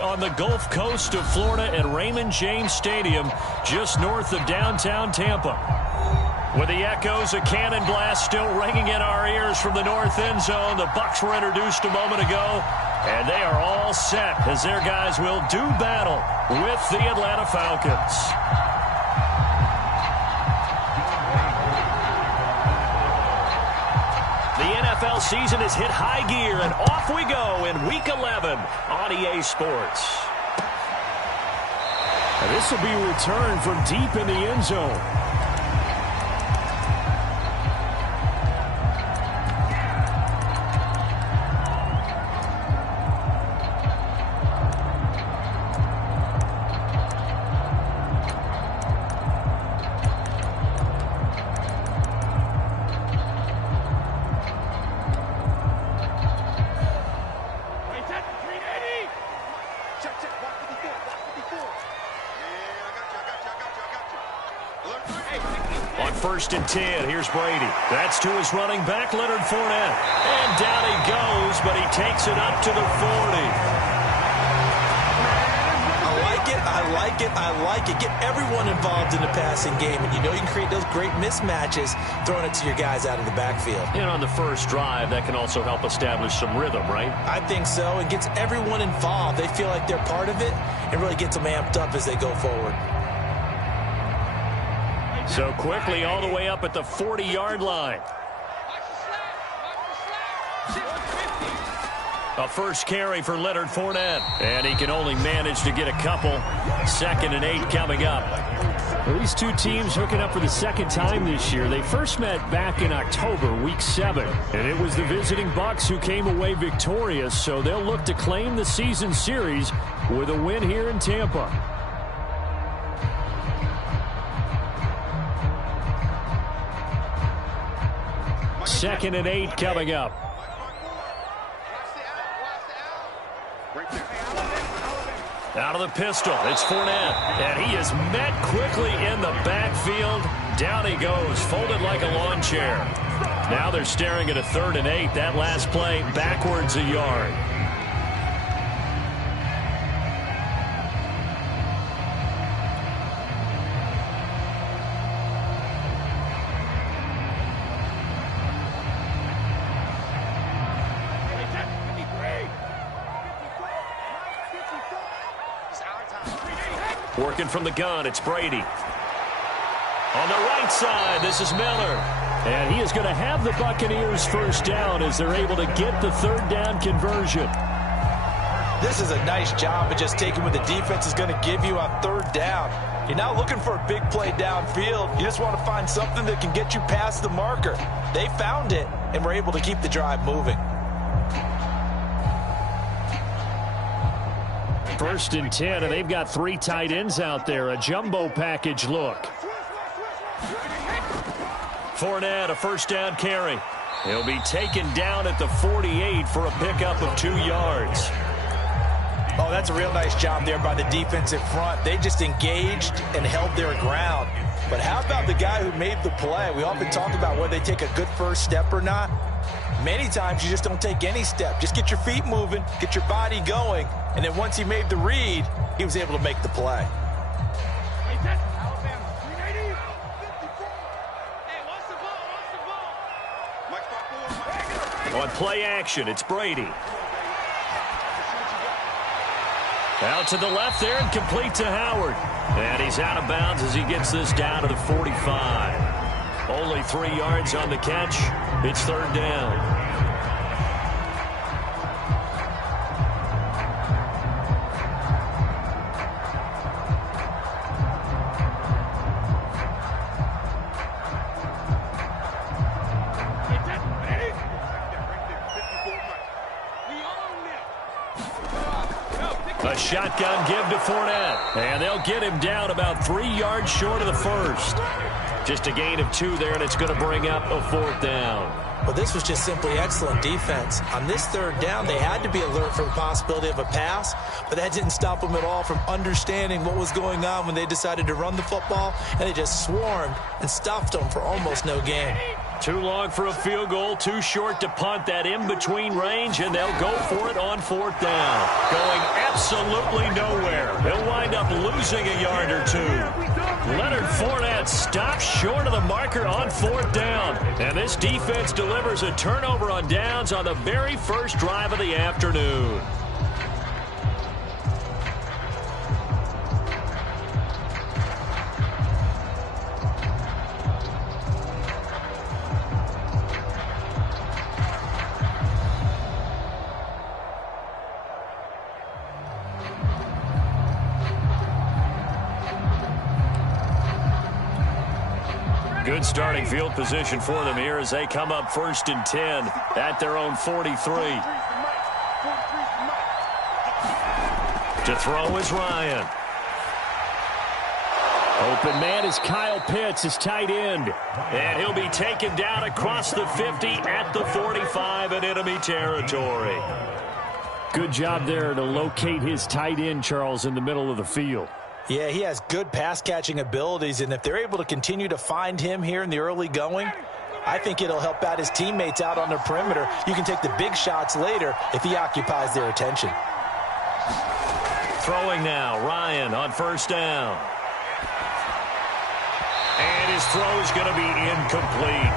on the Gulf Coast of Florida at Raymond James Stadium, just north of downtown Tampa. With the echoes of cannon blast still ringing in our ears from the north end zone, the Bucs were introduced a moment ago, and they are all set as their guys will do battle with the Atlanta Falcons. The NFL season has hit high gear, and off we go in Week 11 on EA Sports. And this will be a return from deep in the end zone. On 1st and 10, here's Brady. That's to his running back, Leonard Fournette. And down he goes, but he takes it up to the 40. I like it. Get everyone involved in the passing game. And you know you can create those great mismatches throwing it to your guys out of the backfield. And on the first drive, that can also help establish some rhythm, right? I think so. It gets everyone involved. They feel like they're part of it and really gets them amped up as they go forward. So quickly all the way up at the 40-yard line. A first carry for Leonard Fournette. And he can only manage to get a couple. 2nd and 8 coming up. Well, these two teams hooking up for the second time this year. They first met back in October, Week 7. And it was the visiting Bucs who came away victorious. So they'll look to claim the season series with a win here in Tampa. 2nd and 8 coming up. Out of the pistol, it's Fournette, and he is met quickly in the backfield. Down he goes, folded like a lawn chair. Now they're staring at a 3rd and 8. That last play backwards a yard. Working from the gun, it's Brady. On the right side, this is Miller. And he is going to have the Buccaneers first down as they're able to get the 3rd down conversion. This is a nice job of just taking what the defense is going to give you on 3rd down. You're not looking for a big play downfield. You just want to find something that can get you past the marker. They found it and were able to keep the drive moving. 1st and 10, and they've got 3 tight ends out there. A jumbo package look. Fournette, a first down carry. He'll be taken down at the 48 for a pickup of 2 yards. Oh, that's a real nice job there by the defensive front. They just engaged and held their ground. But how about the guy who made the play? We often talk about whether they take a good first step or not. Many times you just don't take any step. Just get your feet moving, get your body going, and then once he made the read, he was able to make the play. On play action, it's Brady. Out to the left there and complete to Howard. And he's out of bounds as he gets this down to the 45. Only 3 yards on the catch. It's 3rd down. A shotgun give to Fournette. And they'll get him down about 3 yards short of the first. Just a gain of 2 there, and it's going to bring up a 4th down. Well, this was just simply excellent defense. On this 3rd down, they had to be alert for the possibility of a pass, but that didn't stop them at all from understanding what was going on when they decided to run the football, and they just swarmed and stuffed them for almost no gain. Too long for a field goal, too short to punt. That in-between range, and they'll go for it on 4th down. Going absolutely nowhere. They'll wind up losing a yard or two. Leonard Fournette stops short of the marker on 4th down. And this defense delivers a turnover on downs on the very first drive of the afternoon. Good starting field position for them here as they come up 1st and 10 at their own 43. To throw is Ryan. Open man is Kyle Pitts, his tight end. And he'll be taken down across the 50 at the 45 in enemy territory. Good job there to locate his tight end, Charles, in the middle of the field. Yeah, he has good pass-catching abilities, and if they're able to continue to find him here in the early going, I think it'll help out his teammates out on the perimeter. You can take the big shots later if he occupies their attention. Throwing now, Ryan on 1st down. And his throw is going to be incomplete.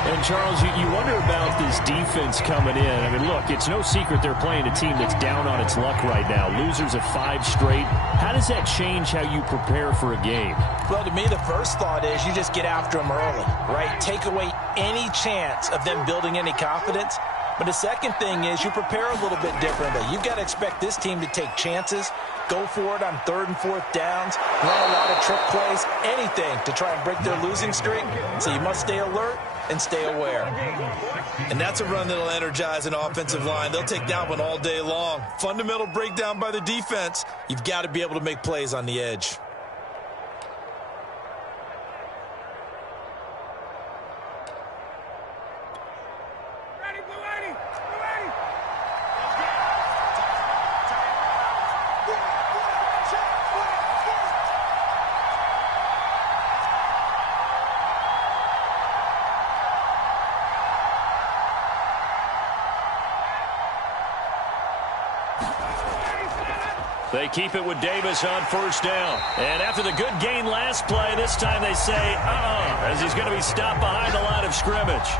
And, Charles, you wonder about this defense coming in. I mean, look, it's no secret they're playing a team that's down on its luck right now. Losers of 5 straight. How does that change how you prepare for a game? Well, to me, the first thought is you just get after them early, right? Take away any chance of them building any confidence. But the second thing is you prepare a little bit differently. You've got to expect this team to take chances, go for it on 3rd and 4th downs, run a lot of trick plays, anything to try and break their losing streak. So you must stay alert and stay aware. And that's a run that'll energize an offensive line. They'll take that one all day long. Fundamental breakdown by the defense. You've got to be able to make plays on the edge. They keep it with Davis on 1st down. And after the good gain last play, this time they say, as he's going to be stopped behind the line of scrimmage.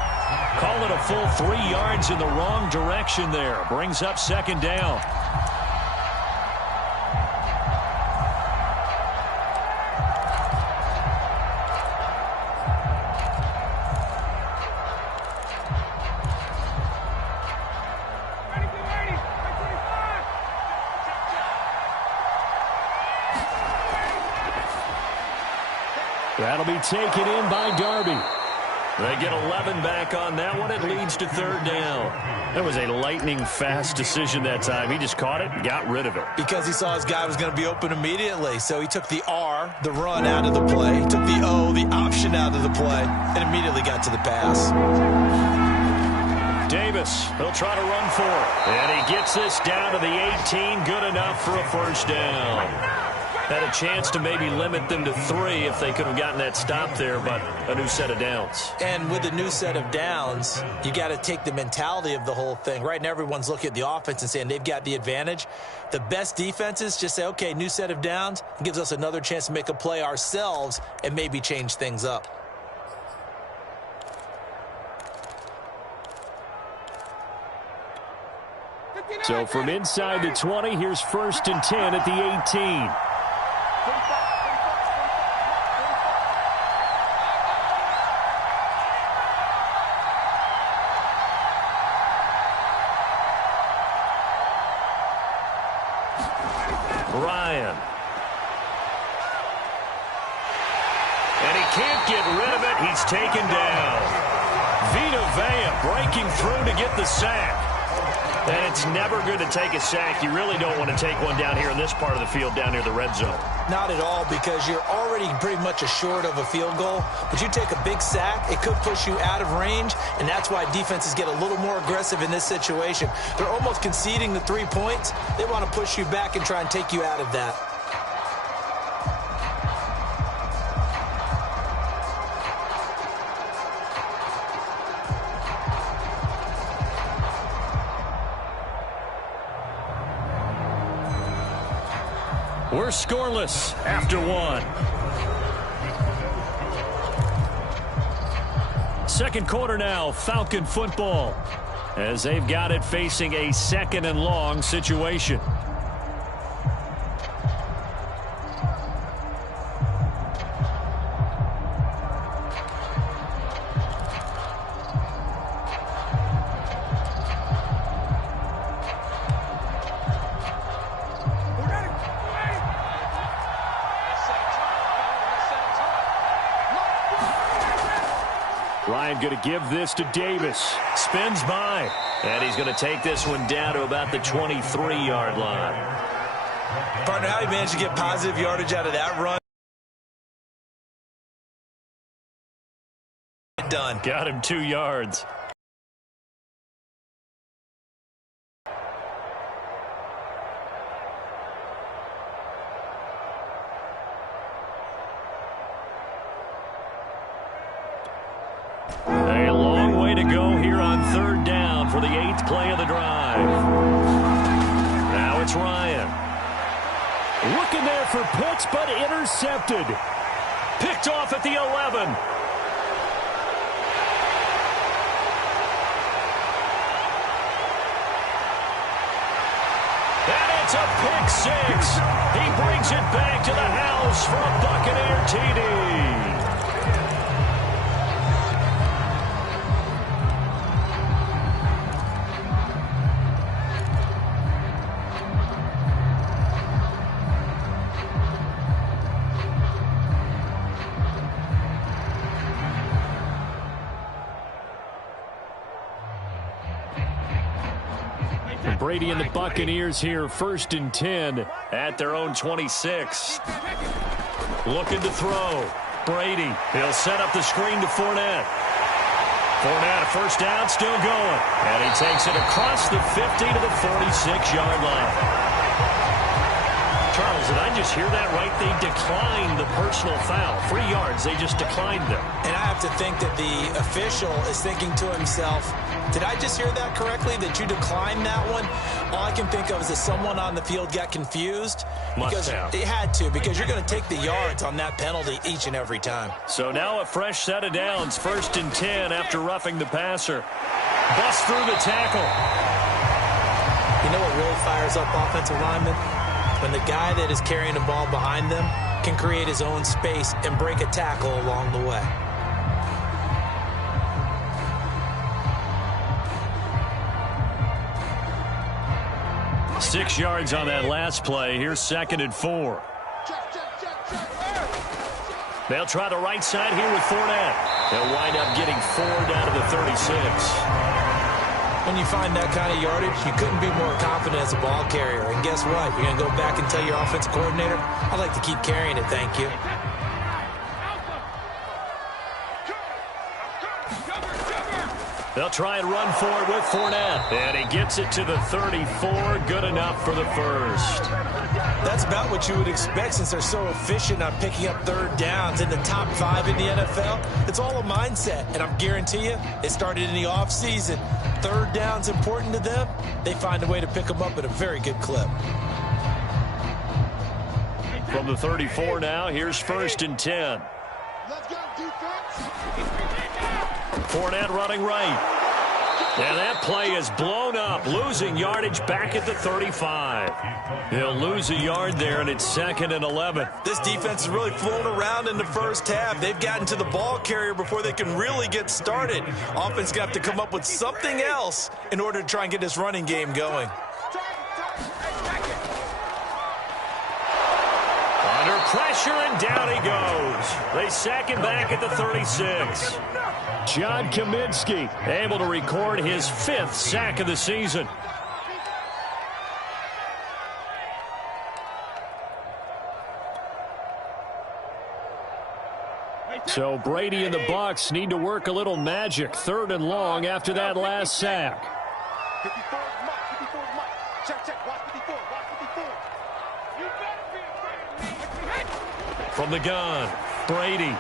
Call it a full 3 yards in the wrong direction there. Brings up 2nd down. That'll be taken in by Darby. They get 11 back on that one. It leads to 3rd down. That was a lightning-fast decision that time. He just caught it and got rid of it. Because he saw his guy was going to be open immediately. So he took the R, the run, out of the play. He took the O, the option, out of the play, and immediately got to the pass. Davis, he'll try to run for it. And he gets this down to the 18. Good enough for a 1st down. Had a chance to maybe limit them to 3 if they could have gotten that stop there, but a new set of downs. And with a new set of downs, you got to take the mentality of the whole thing. Right now, everyone's looking at the offense and saying they've got the advantage. The best defenses just say, okay, new set of downs. It gives us another chance to make a play ourselves and maybe change things up. So from inside the 20, here's 1st and 10 at the 18. Ryan. And he can't get rid of it. He's taken down. Vita Vea breaking through to get the sack. And it's never good to take a sack. You really don't want to take one down here in this part of the field down near the red zone. Not at all, because you're already pretty much assured of a field goal. But you take a big sack, it could push you out of range, and that's why defenses get a little more aggressive in this situation. They're almost conceding the 3 points. They want to push you back and try and take you out of that. We're scoreless after one. Second quarter now, Falcon football, as they've got it facing a 2nd and long situation. Ryan going to give this to Davis. Spins by. And he's going to take this one down to about the 23-yard line. Partner, how he managed to get positive yardage out of that run? Done. Got him 2 yards. A long way to go here on 3rd down for the 8th play of the drive. Now it's Ryan. Looking there for Pitts, but intercepted. Picked off at the 11. And it's a pick 6. He brings it back to the house for a Buccaneer TD. Brady and the Buccaneers here, 1st and 10 at their own 26. Looking to throw. Brady. He'll set up the screen to Fournette. Fournette, a 1st down, still going. And he takes it across the 50 to the 46-yard line. Charles, did I just hear that right? They declined the personal foul. 3 yards, they just declined them. And I have to think that the official is thinking to himself, did I just hear that correctly, that you declined that one? All I can think of is that someone on the field got confused. Must have. They had to, because you're going to take the yards on that penalty each and every time. So now a fresh set of downs, 1st and 10 after roughing the passer. Bust through the tackle. You know what really fires up offensive linemen? When the guy that is carrying the ball behind them can create his own space and break a tackle along the way. Six yards on that last play. Here's 2nd and 4. They'll try the right side here with Fournette. They'll wind up getting 4 down to the 36. When you find that kind of yardage, you couldn't be more confident as a ball carrier. And guess what? You're going to go back and tell your offensive coordinator, I'd like to keep carrying it, thank you. They'll try and run for it with Fournette. And he gets it to the 34. Good enough for the 1st. That's about what you would expect since they're so efficient on picking up 3rd downs in the top 5 in the NFL. It's all a mindset, and I guarantee you it started in the offseason. 3rd down's important to them. They find a way to pick them up at a very good clip. From the 34 now, here's 1st and 10. Let's go, defense. Fournette running right. And that play is blown up, losing yardage back at the 35. He'll lose a yard there, and it's 2nd and 11. This defense is really flown around in the first half. They've gotten to the ball carrier before they can really get started. Offense got to come up with something else in order to try and get this running game going. Under pressure, and down he goes. They sack him back at the 36. John Kaminsky able to record his 5th sack of the season. So Brady and the Bucs need to work a little magic. 3rd and long after that last sack. 54 is Mike. Check. Watch 54. You better be afraid of me. From the gun, Brady.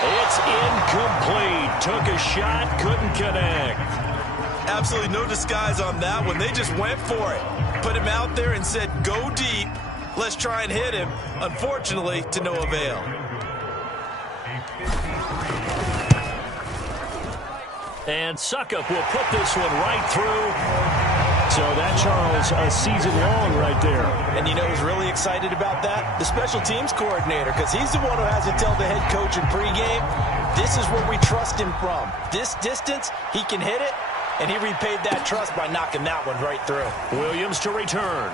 It's incomplete. Took a shot, couldn't connect. Absolutely no disguise on that one. They just went for it. Put him out there and said, go deep. Let's try and hit him. Unfortunately, to no avail. And Succop will put this one right through. So that, Charles, a season long right there. And you know who's really excited about that? The special teams coordinator, because he's the one who has to tell the head coach in pregame, this is where we trust him from. This distance, he can hit it, and he repaid that trust by knocking that one right through. Williams to return.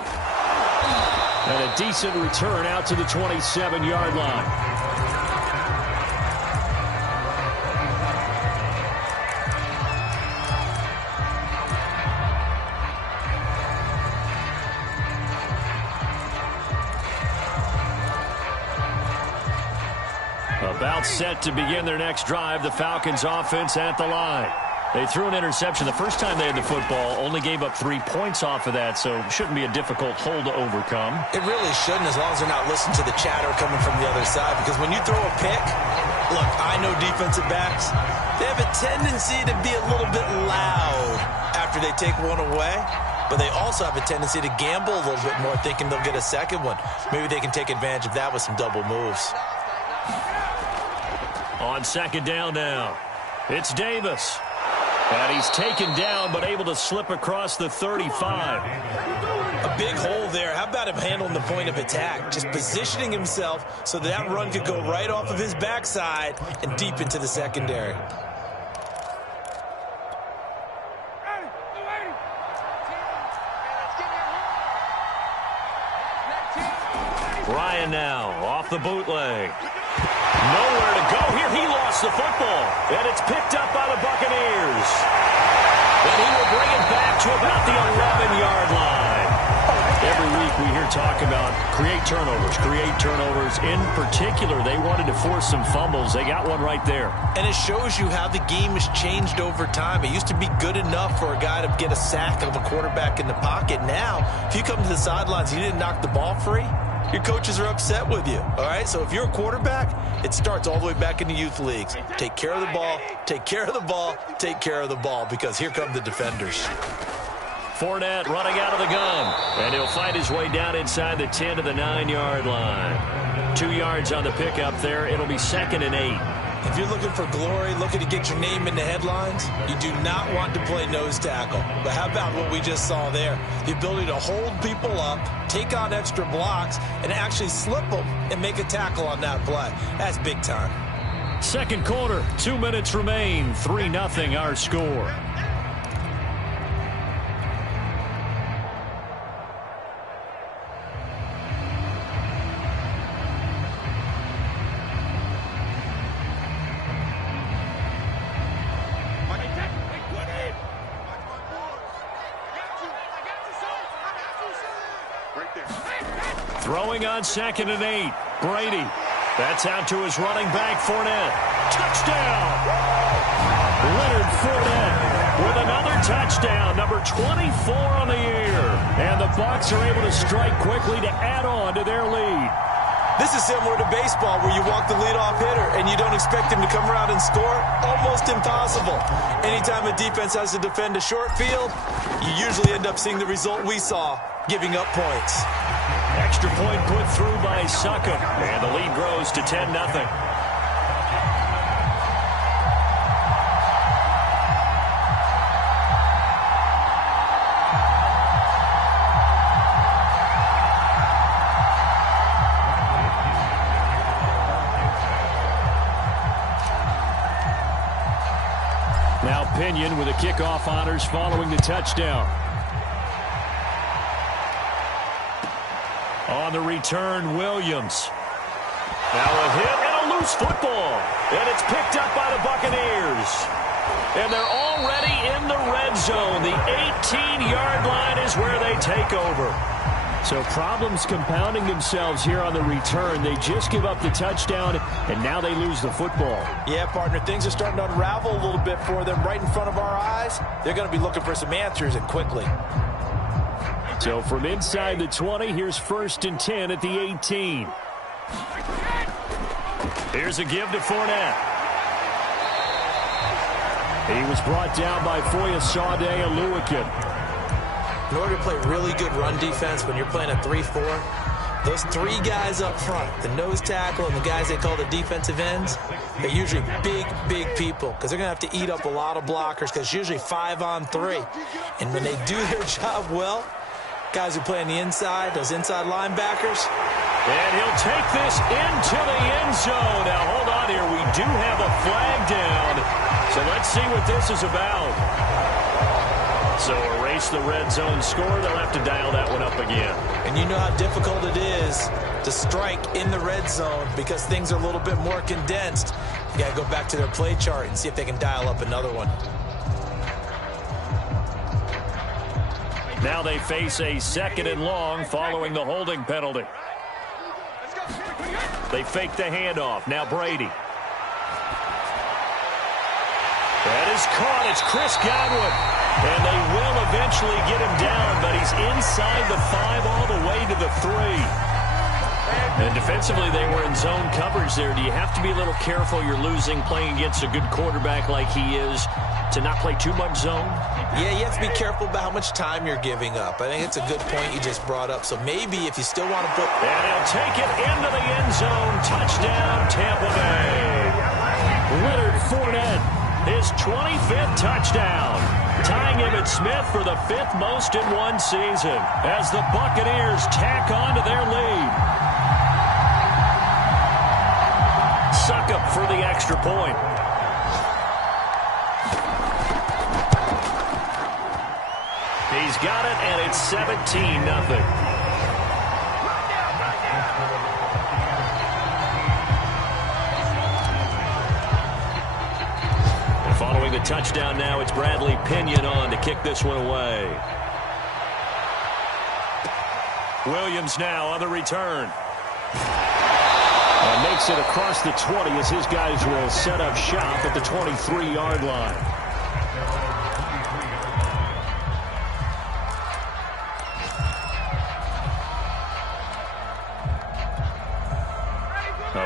And a decent return out to the 27-yard line. About set to begin their next drive, the Falcons offense at the line. They threw an interception the first time they had the football, only gave up 3 points off of that, so it shouldn't be a difficult hole to overcome. It really shouldn't, as long as they're not listening to the chatter coming from the other side, because when you throw a pick, look, I know defensive backs, they have a tendency to be a little bit loud after they take one away, but they also have a tendency to gamble a little bit more, thinking they'll get a second one. Maybe they can take advantage of that with some double moves. On second down now, it's Davis. And he's taken down, but able to slip across the 35. A big hole there. How about him handling the point of attack? Just positioning himself so that run could go right off of his backside and deep into the secondary. Ryan now off the bootleg. Nowhere to go here. He lost the football. And it's picked up by the Buccaneers. And he will bring it back to about the 11-yard line. Every week we hear talk about create turnovers. In particular, they wanted to force some fumbles. They got one right there. And it shows you how the game has changed over time. It used to be good enough for a guy to get a sack of a quarterback in the pocket. Now, if you come to the sidelines and you didn't knock the ball free, your coaches are upset with you, all right? So if you're a quarterback, it starts all the way back in the youth leagues. Take care of the ball, take care of the ball, take care of the ball, because here come the defenders. Fournette running out of the gun, and he'll find his way down inside the 10 to the 9-yard line. 2 yards on the pickup there. It'll be 2nd and 8. If you're looking for glory, looking to get your name in the headlines, you do not want to play nose tackle. But how about what we just saw there? The ability to hold people up, take on extra blocks, and actually slip them and make a tackle on that play. That's big time. Second quarter, 2 minutes remain. 3-0 our score. Throwing on 2nd and 8. Brady. That's out to his running back, Fournette. Touchdown! Leonard Fournette with another touchdown, number 24 on the year. And the Bucs are able to strike quickly to add on to their lead. This is similar to baseball, where you walk the leadoff hitter and you don't expect him to come around and score. Almost impossible. Anytime a defense has to defend a short field, you usually end up seeing the result we saw, giving up points. Extra point put through by Succop, and the lead grows to 10-0. Now Pinion with the kickoff honors following the touchdown. On the return, Williams. Now a hit and a loose football. And it's picked up by the Buccaneers. And they're already in the red zone. The 18-yard line is where they take over. So problems compounding themselves here on the return. They just give up the touchdown, and now they lose the football. Yeah, partner, things are starting to unravel a little bit for them right in front of our eyes. They're going to be looking for some answers, and quickly. So from inside the 20, here's 1st and 10 at the 18. Here's a give to Fournette. He was brought down by Foyesade Oluwakin. In order to play really good run defense when you're playing a 3-4, those three guys up front, the nose tackle and the guys they call the defensive ends, they're usually big, big people because they're going to have to eat up a lot of blockers because it's usually 5-on-3. And when they do their job well, guys who play on the inside, those inside linebackers. And he'll take this into the end zone. Now, hold on here. We do have a flag down. So let's see what this is about. So erase the red zone score. They'll have to dial that one up again. And you know how difficult it is to strike in the red zone because things are a little bit more condensed. You got to go back to their play chart and see if they can dial up another one. Now they face a 2nd and long following the holding penalty. They fake the handoff. Now Brady. That is caught. It's Chris Godwin. And they will eventually get him down, but he's inside the 5 all the way to the 3. And defensively, they were in zone coverage there. Do you have to be a little careful? You're losing playing against a good quarterback like he is to not play too much zone? Yeah, you have to be careful about how much time you're giving up. I think it's a good point you just brought up. So maybe if you still want to put... And he'll take it into the end zone. Touchdown, Tampa Bay. Leonard Fournette, his 25th touchdown. Tying Emmitt Smith for the 5th most in one season as the Buccaneers tack on to their lead. Succop for the extra point. He's got it, and it's 17-0. Following the touchdown now, it's Bradley Pinion on to kick this one away. Williams now on the return. And makes it across the 20 as his guys will set up shop at the 23-yard line.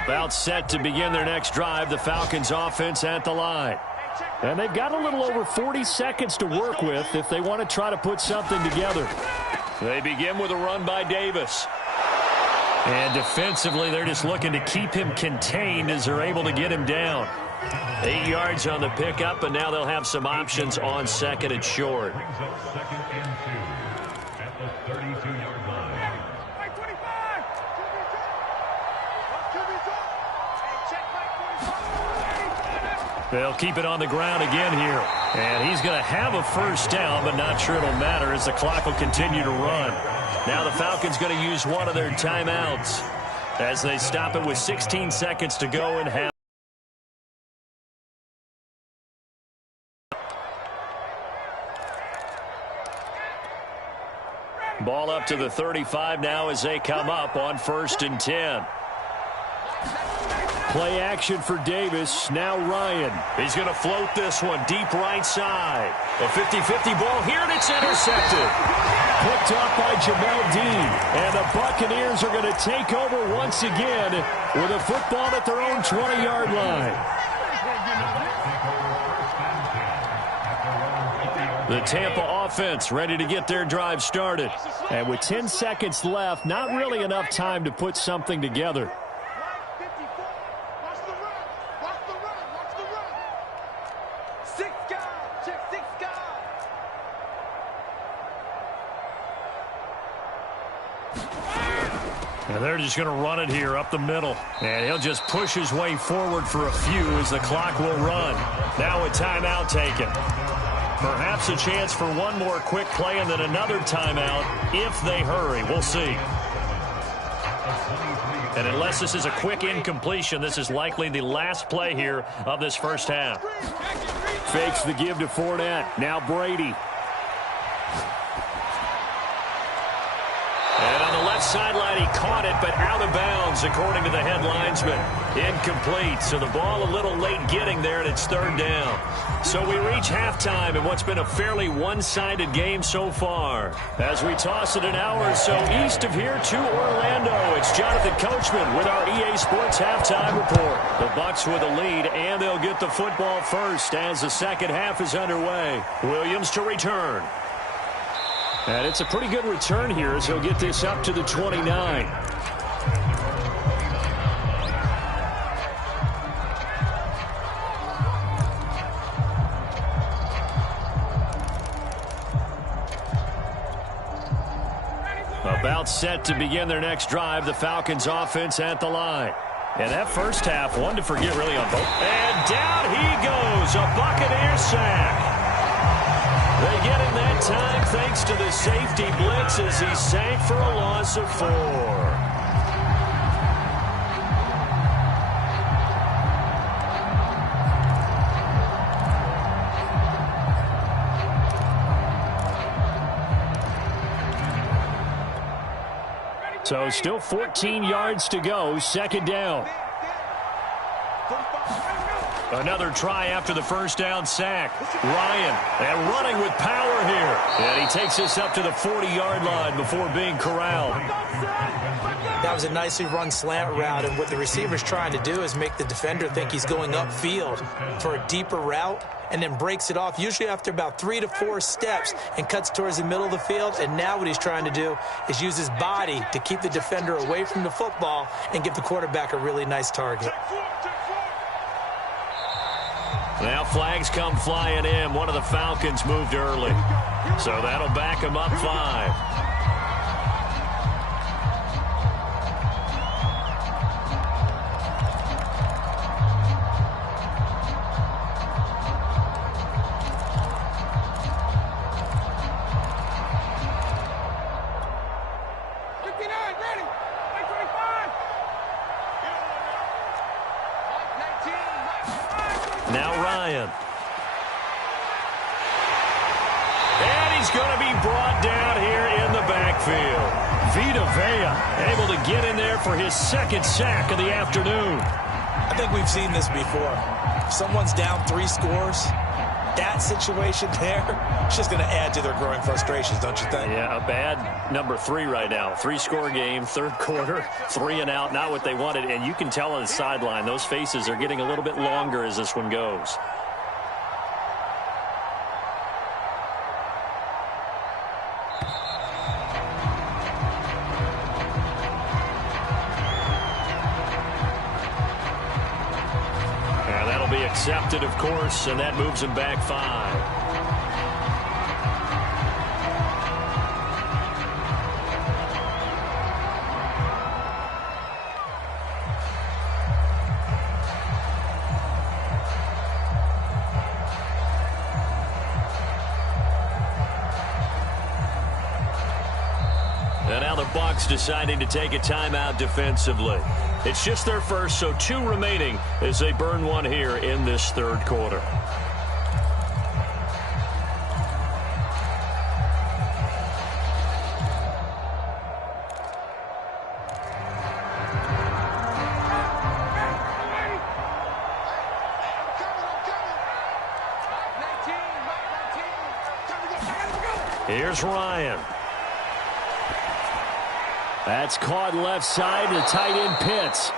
About set to begin their next drive, the Falcons offense at the line. And they've got a little over 40 seconds to work with if they want to try to put something together. They begin with a run by Davis. And defensively, they're just looking to keep him contained as they're able to get him down. 8 yards on the pickup, and now they'll have some options on 2nd and short. They'll keep it on the ground again here. And he's going to have a first down, but not sure it'll matter as the clock will continue to run. Now the Falcons going to use one of their timeouts as they stop it with 16 seconds to go and half. Ball up to the 35 now as they come up on 1st and 10. Play action for Davis. Now Ryan. He's going to float this one deep right side. A 50-50 ball here, and it's intercepted. Picked up by Jamel Dean. And the Buccaneers are going to take over once again with a football at their own 20-yard line. The Tampa offense ready to get their drive started. And with 10 seconds left, not really enough time to put something together. And they're just going to run it here up the middle. And he'll just push his way forward for a few as the clock will run. Now a timeout taken. Perhaps a chance for one more quick play and then another timeout if they hurry. We'll see. And unless this is a quick incompletion, this is likely the last play here of this first half. Fakes the give to Fournette. Now Brady. And on the left sideline. He caught it, but out of bounds, according to the head linesman. Incomplete, so the ball a little late getting there, and it's third down. So we reach halftime in what's been a fairly one-sided game so far. As we toss it an hour or so east of here to Orlando, it's Jonathan Coachman with our EA Sports Halftime Report. The Bucs with a lead, and they'll get the football first as the second half is underway. Williams to return. And it's a pretty good return here as he'll get this up to the 29. About set to begin their next drive, the Falcons offense at the line. And that first half, one to forget really on both. And down he goes, a Buccaneer sack. They get him that time thanks to the safety blitz as he sank for a loss of 4. So still 14 yards to go, second down. Another try after the first down sack. Ryan, and running with power here. And he takes us up to the 40-yard line before being corralled. That was a nicely run slant route, and what the receiver's trying to do is make the defender think he's going upfield for a deeper route, and then breaks it off, usually after about 3 to 4 steps, and cuts towards the middle of the field. And now what he's trying to do is use his body to keep the defender away from the football and give the quarterback a really nice target. Now flags come flying in. One of the Falcons moved early. So that'll back him up 5. Now Ryan. And he's going to be brought down here in the backfield. Vita Vea able to get in there for his second sack of the afternoon. I think we've seen this before. If someone's down 3 scores, that situation there, it's just going to add to their growing frustrations, don't you think? Yeah, a bad number 3 right now. 3-score game, third quarter, 3 and out, not what they wanted. And you can tell on the sideline, those faces are getting a little bit longer as this one goes. Accepted, of course, and that moves him back 5. And now the Bucs deciding to take a timeout defensively. It's just their first, so 2 remaining as they burn one here in this third quarter. Here's Ryan. That's caught left side to tight end Pitts.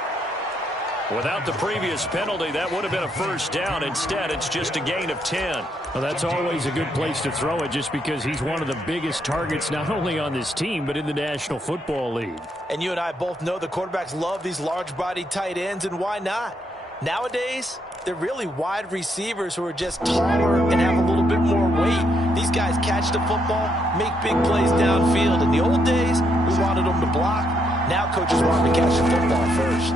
Without the previous penalty, that would have been a first down. Instead, it's just a gain of 10. Well, that's always a good place to throw it just because he's one of the biggest targets not only on this team but in the National Football League. And you and I both know the quarterbacks love these large-bodied tight ends, and why not? Nowadays, they're really wide receivers who are just taller and have a little bit more weight. These guys catch the football, make big plays downfield. In the old days, we wanted them to block. Now coaches want them to catch the football first.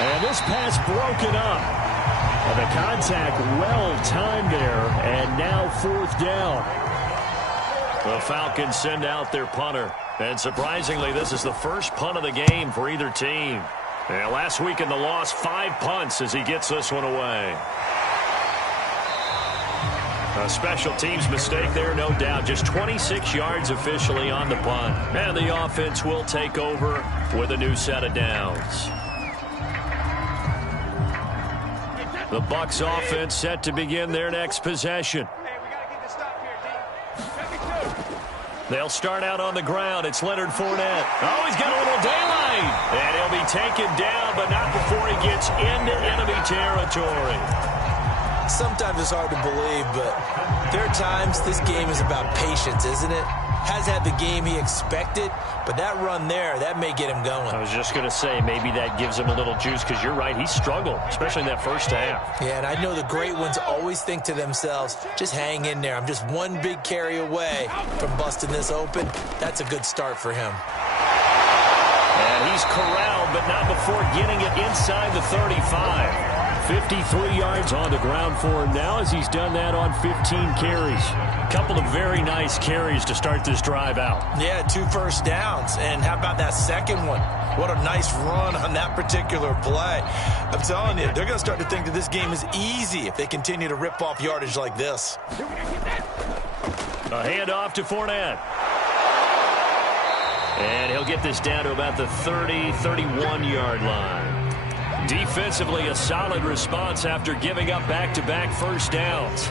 And this pass broken up. And the contact well-timed there, and now 4th down. The Falcons send out their punter. And surprisingly, this is the first punt of the game for either team. And last week in the loss, 5 punts as he gets this one away. A special teams mistake there, no doubt. Just 26 yards officially on the punt. And the offense will take over with a new set of downs. The Bucs offense set to begin their next possession. They'll start out on the ground. It's Leonard Fournette. Oh, he's got a little daylight. And he'll be taken down, but not before he gets into enemy territory. Sometimes it's hard to believe, but there are times this game is about patience, isn't it? Has had the game he expected, but that run there, that may get him going. I was just going to say, maybe that gives him a little juice, because you're right, he struggled, especially in that first half. Yeah, and I know the great ones always think to themselves, just hang in there. I'm just one big carry away from busting this open. That's a good start for him. And he's corralled, but not before getting it inside the 35. 53 yards on the ground for him now, as he's done that on 15 carries. Couple of very nice carries to start this drive out. Yeah, 2 first downs. And how about that second one? What a nice run on that particular play. I'm telling you, they're going to start to think that this game is easy if they continue to rip off yardage like this. A handoff to Fournette. And he'll get this down to about the 30, 31-yard line. Defensively, a solid response after giving up back-to-back first downs.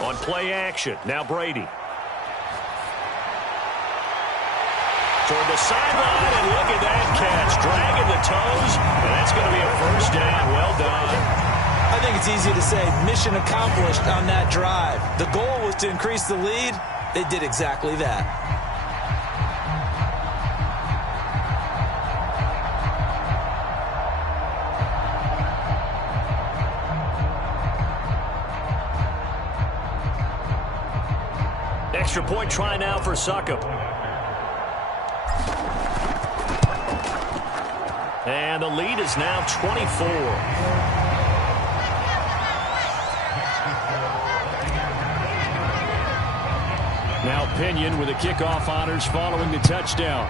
On play action, now Brady. Toward the sideline, and look at that catch. Dragging the toes, and that's going to be a first down. Well done. I think it's easy to say mission accomplished on that drive. The goal was to increase the lead. They did exactly that. Extra point try now for Succop. And the lead is now 24. Now Pinion with the kickoff honors following the touchdown.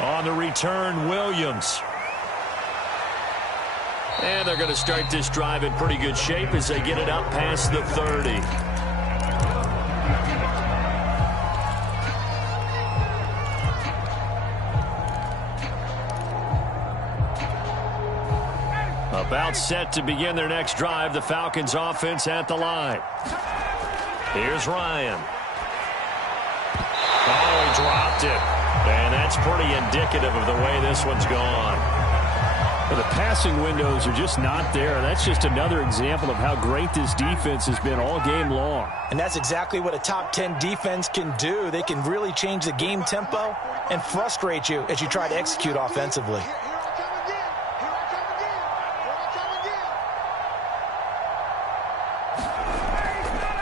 On the return, Williams. And they're going to start this drive in pretty good shape as they get it up past the 30. About set to begin their next drive, the Falcons offense at the line. Here's Ryan. Oh, he dropped it. And that's pretty indicative of the way this one's gone. Well, the passing windows are just not there. That's just another example of how great this defense has been all game long. And that's exactly what a top 10 defense can do. They can really change the game tempo and frustrate you as you try to execute offensively.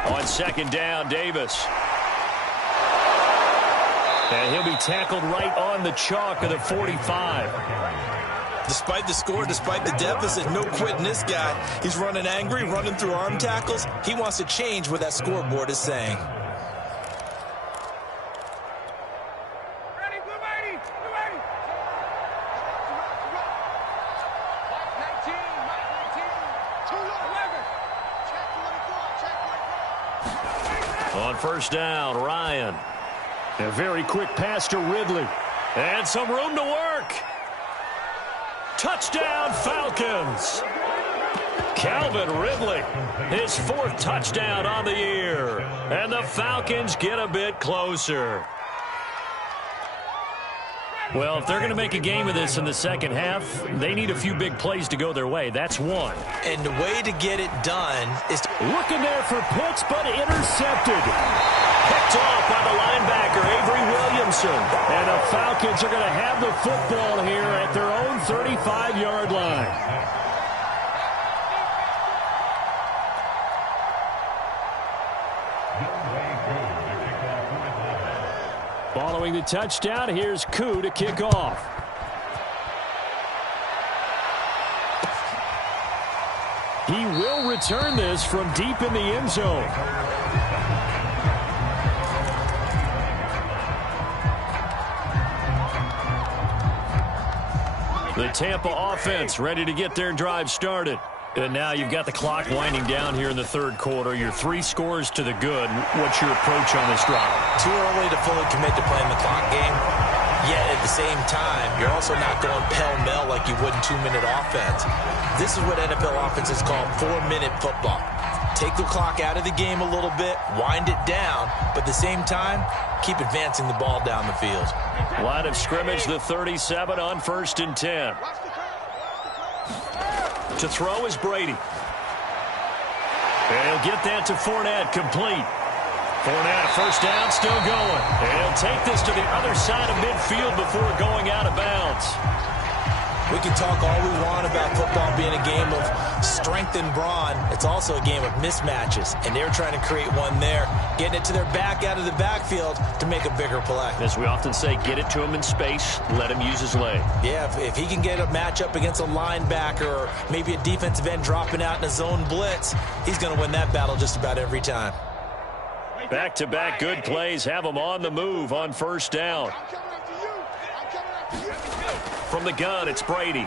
On second down, Davis. And he'll be tackled right on the chalk of the 45. Despite the score, despite the deficit, no quitting this guy. He's running angry, running through arm tackles. He wants to change what that scoreboard is saying. On first down, Ryan. A very quick pass to Ridley. And some room to work. Touchdown, Falcons. Calvin Ridley, his 4th touchdown on the year. And the Falcons get a bit closer. Well, if they're going to make a game of this in the second half, they need a few big plays to go their way. That's one. And the way to get it done is to... Looking there for Pitts, but intercepted. Picked off by the linebacker, Avery Williamson. And the Falcons are going to have the football here at their own 35-yard line. Following the touchdown, here's Koo to kick off. He will return this from deep in the end zone. The Tampa offense ready to get their drive started. And now you've got the clock winding down here in the third quarter. You're 3 scores to the good. What's your approach on this drive? Too early to fully commit to playing the clock game. Yet at the same time, you're also not going pell-mell like you would in 2-minute offense. This is what NFL offenses call 4-minute football. Take the clock out of the game a little bit, wind it down, but at the same time, keep advancing the ball down the field. Line of scrimmage, the 37 on 1st and 10. To throw is Brady. And he'll get that to Fournette, complete. Fournette, first down, still going. And he'll take this to the other side of midfield before going out of bounds. We can talk all we want about football being a game of strength and brawn. It's also a game of mismatches, and they're trying to create one there, getting it to their back out of the backfield to make a bigger play. As we often say, get it to him in space, let him use his leg. Yeah, if he can get a matchup against a linebacker or maybe a defensive end dropping out in a zone blitz, he's going to win that battle just about every time. Back-to-back good plays have him on the move on 1st down. From the gun, it's Brady.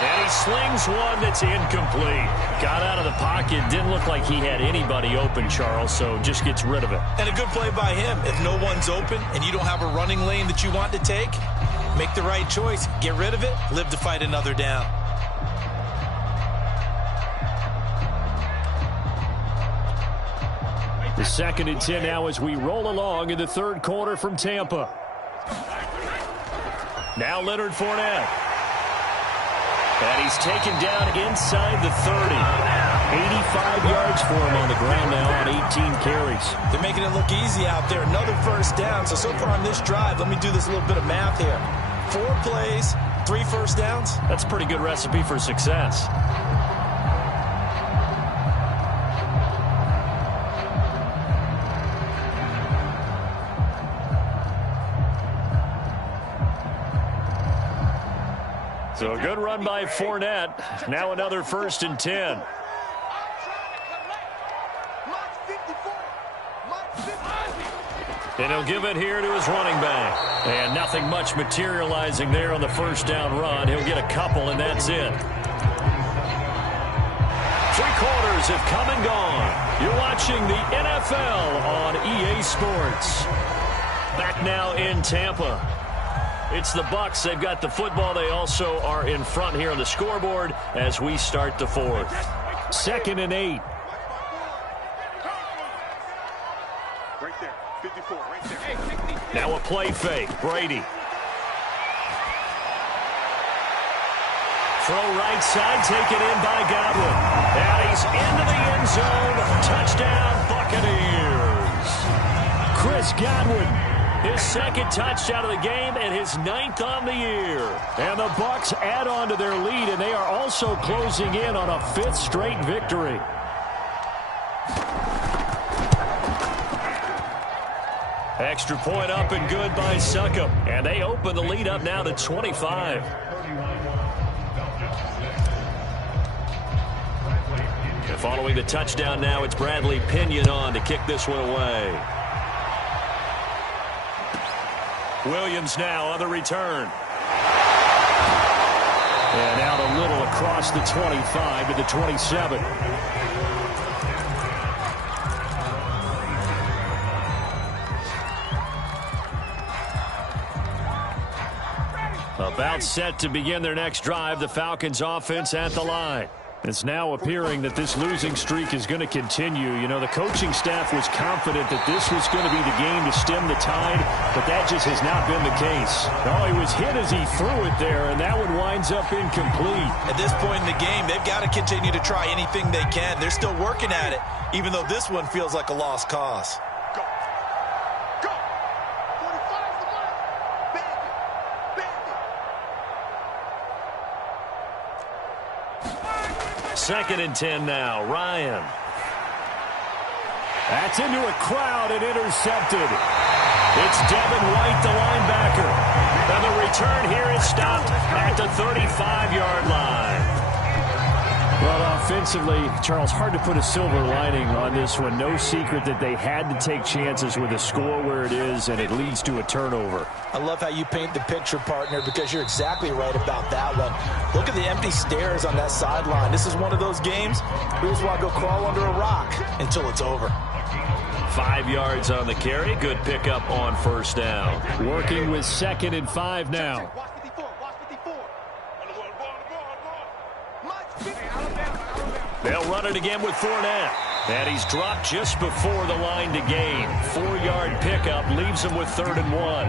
And he slings one that's incomplete. Got out of the pocket. Didn't look like he had anybody open, Charles, so just gets rid of it. And a good play by him. If no one's open and you don't have a running lane that you want to take, make the right choice. Get rid of it. Live to fight another down. The 2nd and 10 now as we roll along in the third quarter from Tampa. Now Leonard Fournette. And he's taken down inside the 30. 85 yards for him on the ground now on 18 carries. They're making it look easy out there. Another first down. So far on this drive, let me do this little bit of math here. 4 plays, 3 first downs. That's a pretty good recipe for success. So a good run by Fournette. Now another 1st and 10. And he'll give it here to his running back. And nothing much materializing there on the 1st down run. He'll get a couple, and that's it. 3 quarters have come and gone. You're watching the NFL on EA Sports. Back now in Tampa. It's the Bucs. They've got the football. They also are in front here on the scoreboard as we start the 4th. 2nd and 8. Right there, 54, right there. Now a play fake. Brady. Throw right side, taken in by Godwin. And he's into the end zone. Touchdown, Buccaneers. Chris Godwin. His 2nd touchdown of the game and his 9th on the year. And the Bucs add on to their lead, and they are also closing in on a 5th straight victory. Extra point up and good by Succop. And they open the lead up now to 25. And following the touchdown now, it's Bradley Pinion on to kick this one away. Williams now on the return. And out a little across the 25 to the 27. About set to begin their next drive, the Falcons offense at the line. It's now appearing that this losing streak is going to continue. You know, the coaching staff was confident that this was going to be the game to stem the tide, but that just has not been the case. Oh, he was hit as he threw it there, and that one winds up incomplete. At this point in the game, they've got to continue to try anything they can. They're still working at it, even though this one feels like a lost cause. Go. Go. 45's the mark. Bang it. Bang it. 2nd and 10 now. Ryan. That's into a crowd and intercepted. It's Devin White, the linebacker. And the return here is stopped at the 35-yard line. Well, offensively, Charles, hard to put a silver lining on this one. No secret that they had to take chances with a score where it is, and it leads to a turnover. I love how you paint the picture, partner, because you're exactly right about that one. Look at the empty stairs on that sideline. This is one of those games we just want to go crawl under a rock until it's over. 5 yards on the carry. Good pickup on first down. Working with 2nd and 5 now. Watch 54. Watch 54. They'll run it again with Fournette. And he's dropped just before the line to gain. 4-yard pickup leaves him with 3rd and 1.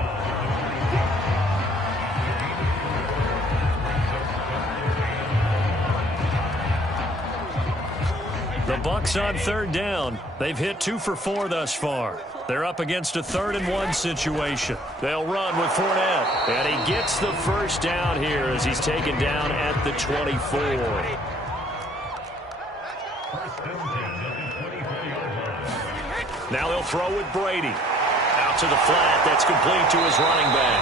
The Bucs on 3rd down. They've hit 2 for 4 thus far. They're up against a 3rd and 1 situation. They'll run with Fournette. And he gets the first down here as he's taken down at the 24. Now they'll throw with Brady. Out to the flat. That's complete to his running back.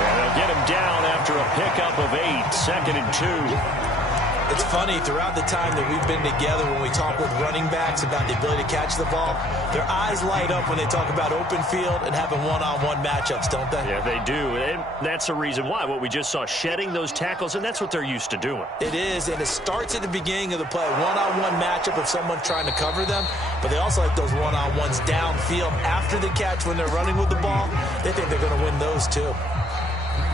And they'll get him down after a pickup of 8. 2nd and 2. It's funny, throughout the time that we've been together, when we talk with running backs about the ability to catch the ball, their eyes light up when they talk about open field and having one-on-one matchups, don't they? Yeah, they do. And that's the reason why. What we just saw, shedding those tackles, and that's what they're used to doing. It is, and it starts at the beginning of the play. One-on-one matchup if someone's trying to cover them, but they also like those one-on-ones downfield after the catch when they're running with the ball. They think they're going to win those, too.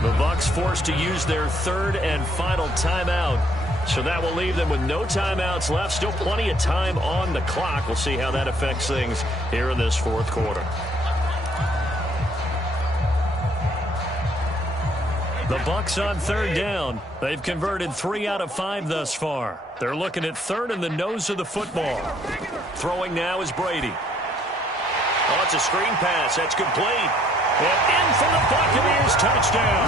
The Bucs forced to use their 3rd and final timeout. So that will leave them with no timeouts left. Still plenty of time on the clock. We'll see how that affects things here in this 4th quarter. The Bucs on 3rd down. They've converted 3 out of 5 thus far. They're looking at 3rd in the nose of the football. Throwing now is Brady. Oh, it's a screen pass. That's complete. And in for the Buccaneers touchdown.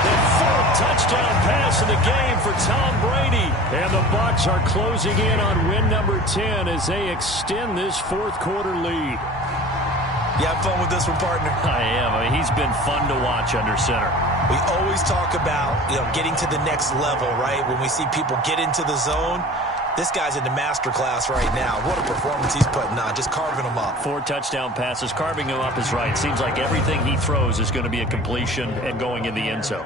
The 4th touchdown pass of the game for Tom Brady. And the Bucs are closing in on win number 10 as they extend this 4th quarter lead. You have fun with this one, partner? I am. I mean, he's been fun to watch under center. We always talk about, getting to the next level, right? When we see people get into the zone, this guy's in the master class right now. What a performance he's putting on, just carving them up. 4 touchdown passes. Carving him up is right. Seems like everything he throws is going to be a completion and going in the end zone.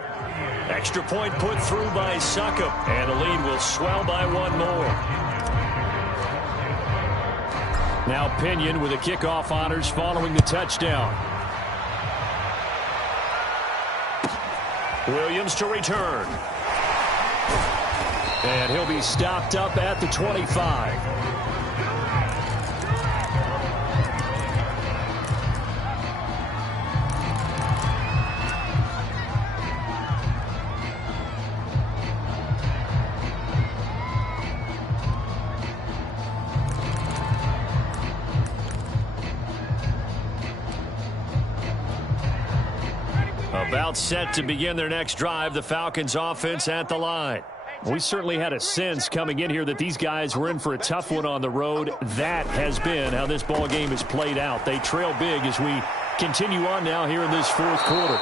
Extra point put through by Succop, and the lead will swell by 1 more. Now Pinion with the kickoff honors following the touchdown. Williams to return. And he'll be stopped up at the 25. About set to begin their next drive, the Falcons offense at the line. We certainly had a sense coming in here that these guys were in for a tough one on the road. That has been how this ball game has played out. They trail big as we continue on now here in this 4th quarter.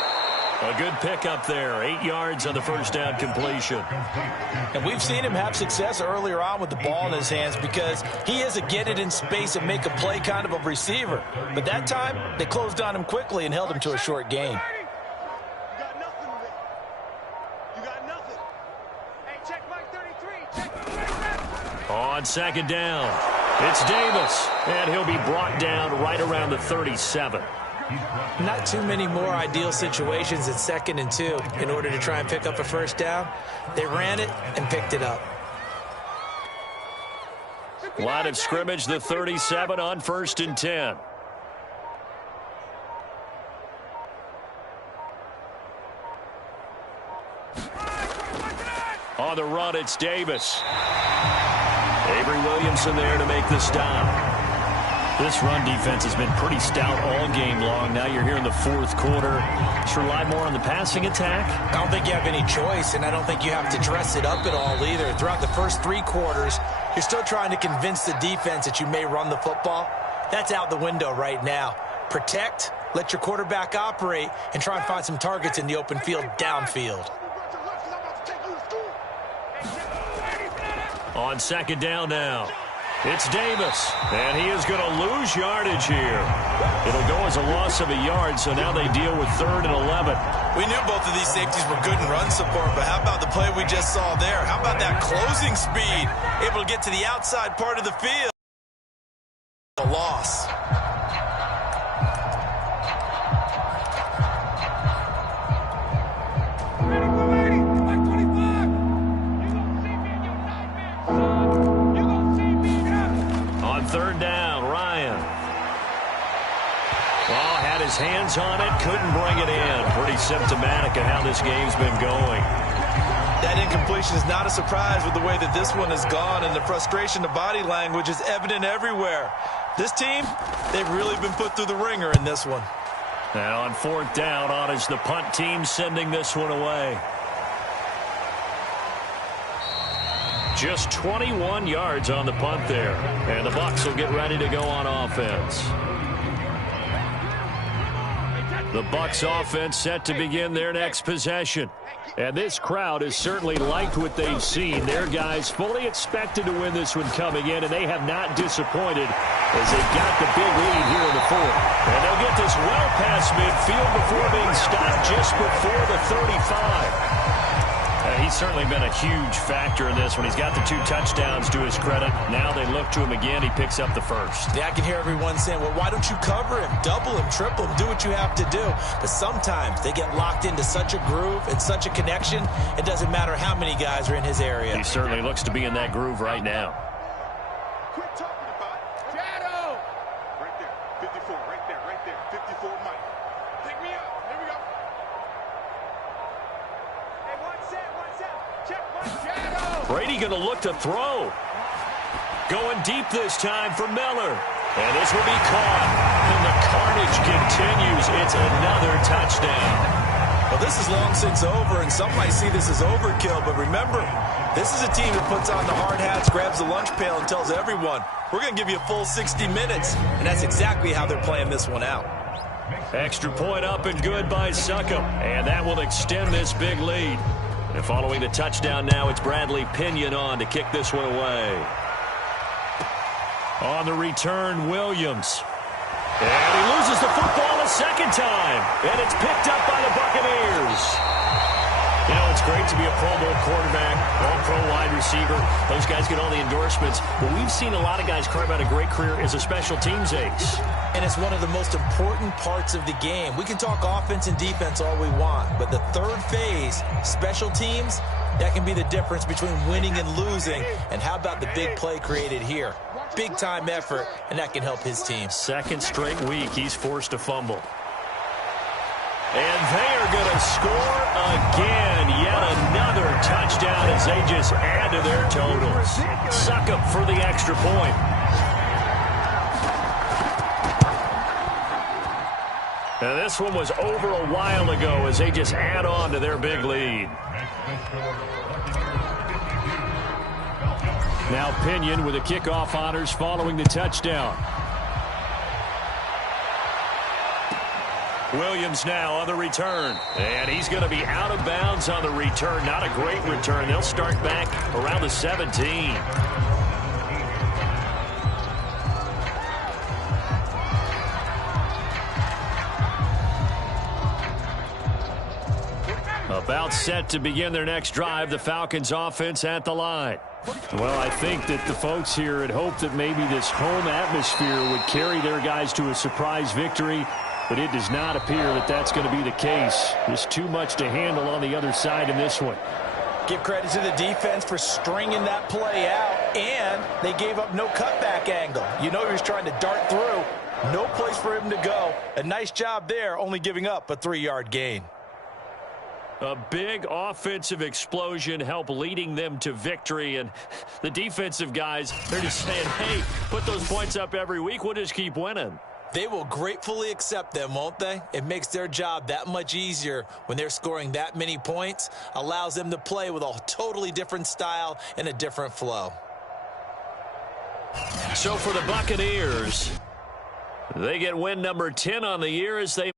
A good pickup there. 8 yards on the first down completion. And we've seen him have success earlier on with the ball in his hands because he is a get it in space and make a play kind of a receiver. But that time, they closed on him quickly and held him to a short gain. On 2nd down, it's Davis, and he'll be brought down right around the 37. Not too many more ideal situations at 2nd and 2 in order to try and pick up a first down. They ran it and picked it up. Line of scrimmage, the 37 on 1st and 10. On the run, it's Davis. Avery Williamson there to make the stop. This run defense has been pretty stout all game long. Now you're here in the 4th quarter. Should rely more on the passing attack? I don't think you have any choice, and I don't think you have to dress it up at all either. Throughout the first 3 quarters, you're still trying to convince the defense that you may run the football. That's out the window right now. Protect, let your quarterback operate, and try and find some targets in the open field downfield. On second down now. It's Davis, and he is going to lose yardage here. It'll go as a loss of a yard, so now they deal with 3rd and 11. We knew both of these safeties were good in run support, but how about the play we just saw there? How about that closing speed? Able to get to the outside part of the field. A loss. On 3rd down, Ryan. Well, had his hands on it, couldn't bring it in. Pretty symptomatic of how this game's been going. That incompletion is not a surprise with the way that this one has gone, and the frustration, the body language is evident everywhere. This team, they've really been put through the ringer in this one. And on 4th down, on is the punt team sending this one away. Just 21 yards on the punt there. And the Bucs will get ready to go on offense. The Bucs offense set to begin their next possession. And this crowd has certainly liked what they've seen. Their guys fully expected to win this one coming in, and they have not disappointed as they got the big lead here in the 4th. And they'll get this well past midfield before being stopped just before the 35. He's certainly been a huge factor in this one. He's got the 2 touchdowns to his credit. Now they look to him again. He picks up the 1st. Yeah, I can hear everyone saying, well, why don't you cover him, double him, triple him, do what you have to do. But sometimes they get locked into such a groove and such a connection, it doesn't matter how many guys are in his area. He certainly looks to be in that groove right now. Quit talking about it. Shadow! Right there. 54, right there, right there. 54, Mike. Pick me up. Here we go. Hey, one set. Check my shadow. Brady going to look to throw. Going deep this time for Miller. And this will be caught. And the carnage continues. It's another touchdown. Well, this is long since over, and some might see this as overkill. But remember, this is a team that puts on the hard hats, grabs the lunch pail, and tells everyone, we're going to give you a full 60 minutes. And that's exactly how they're playing this one out. Extra point up and good by Succop. And that will extend this big lead. And following the touchdown now, it's Bradley Pinion on to kick this one away. On the return, Williams. And he loses the football a second time. And it's picked up by the Buccaneers. You know, it's great to be a Pro Bowl quarterback, all-pro wide receiver. Those guys get all the endorsements. But we've seen a lot of guys carve out a great career as a special teams ace. And it's one of the most important parts of the game. We can talk offense and defense all we want, but the third phase, special teams, that can be the difference between winning and losing. And how about the big play created here? Big-time effort, and that can help his team. Second straight week, he's forced a fumble. And they are going to score again. Yet another touchdown as they just add to their totals. Succop for the extra point. And this one was over a while ago as they just add on to their big lead. Now Pinion with the kickoff honors following the touchdown. Williams now on the return. And he's going to be out of bounds on the return. Not a great return. They'll start back around the 17. About set to begin their next drive, the Falcons offense at the line. Well, I think that the folks here had hoped that maybe this home atmosphere would carry their guys to a surprise victory, but it does not appear that that's going to be the case. There's too much to handle on the other side in this one. Give credit to the defense for stringing that play out, and they gave up no cutback angle. You know he was trying to dart through. No place for him to go. A nice job there, only giving up a 3-yard gain. A big offensive explosion helped leading them to victory, and the defensive guys, they're just saying, hey, put those points up every week, we'll just keep winning. They will gratefully accept them, won't they? It makes their job that much easier when they're scoring that many points, allows them to play with a totally different style and a different flow. So for the Buccaneers, they get win number 10 on the year as they